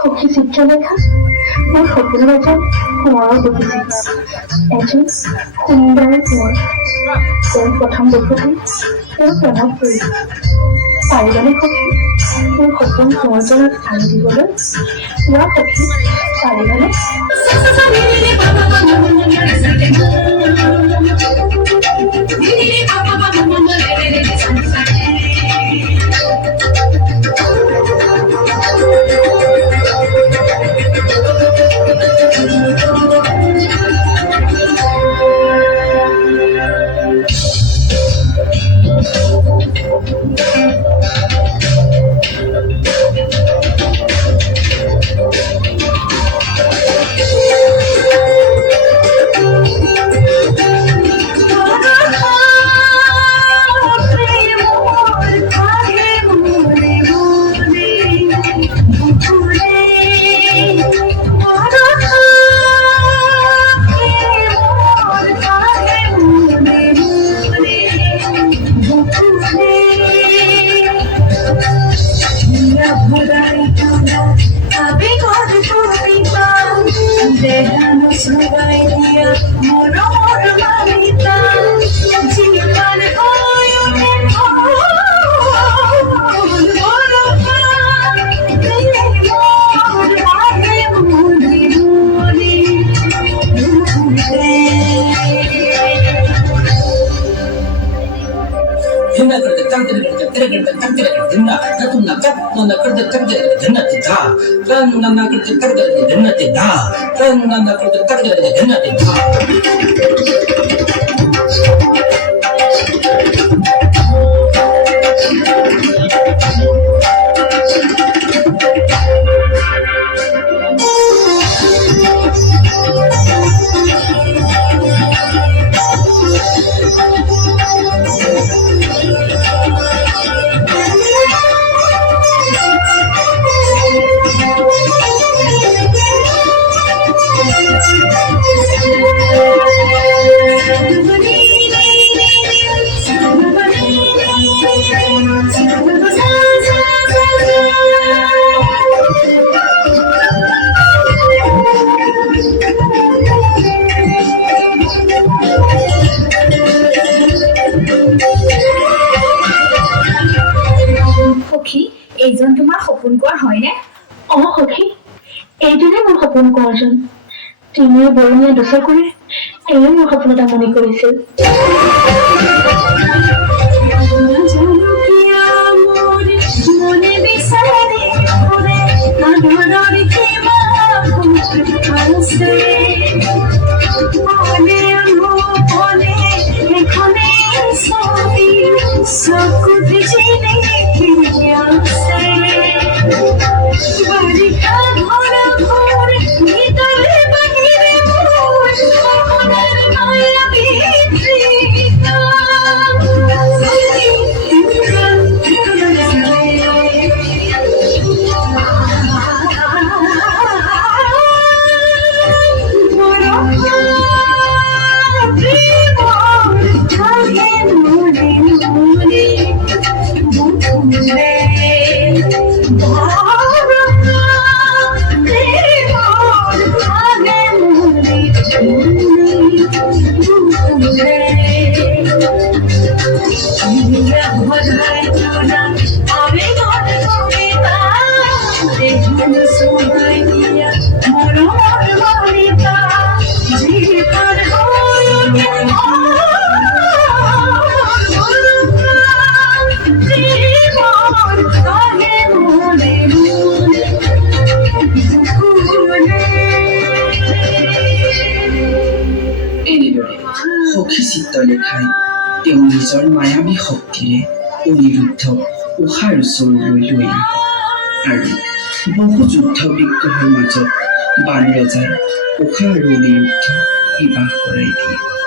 সখী চিত্ৰলেখা মোৰ সপোনৰ এজন কোঁৱৰৰ দেখিছিল। এজন সুন্দৰ কোঁৱৰ। তেওঁৰ প্ৰথম দেখোঁতে তেওঁৰ প্ৰণাম কৰিছিল। পাৰিবানে সখী মোৰ সপোন কোঁৱৰজনক আনি দিবলৈ? কোৱা সখী পাৰিবানে? সখী এইজন তোমাৰ সপোন কোঁৱৰ হয়নে? সখী এইজনে মোৰ সপোন কোঁৱৰজন। তিনিও বৰণীয়া দশকৰে এয়ে মোৰ সপোনত আমনি কৰিছিল। সখী চিত্ৰলেখাই তেওঁ নিজৰ মায়াবী শক্তিৰে অনিৰুদ্ধক উষাৰ ওচৰলৈ লৈ আহে আৰু বহু যুদ্ধ বিগ্ৰহৰ মাজত বান ৰজাই উষা আৰু অনিৰুদ্ধ বিবাহ কৰাই দিয়ে।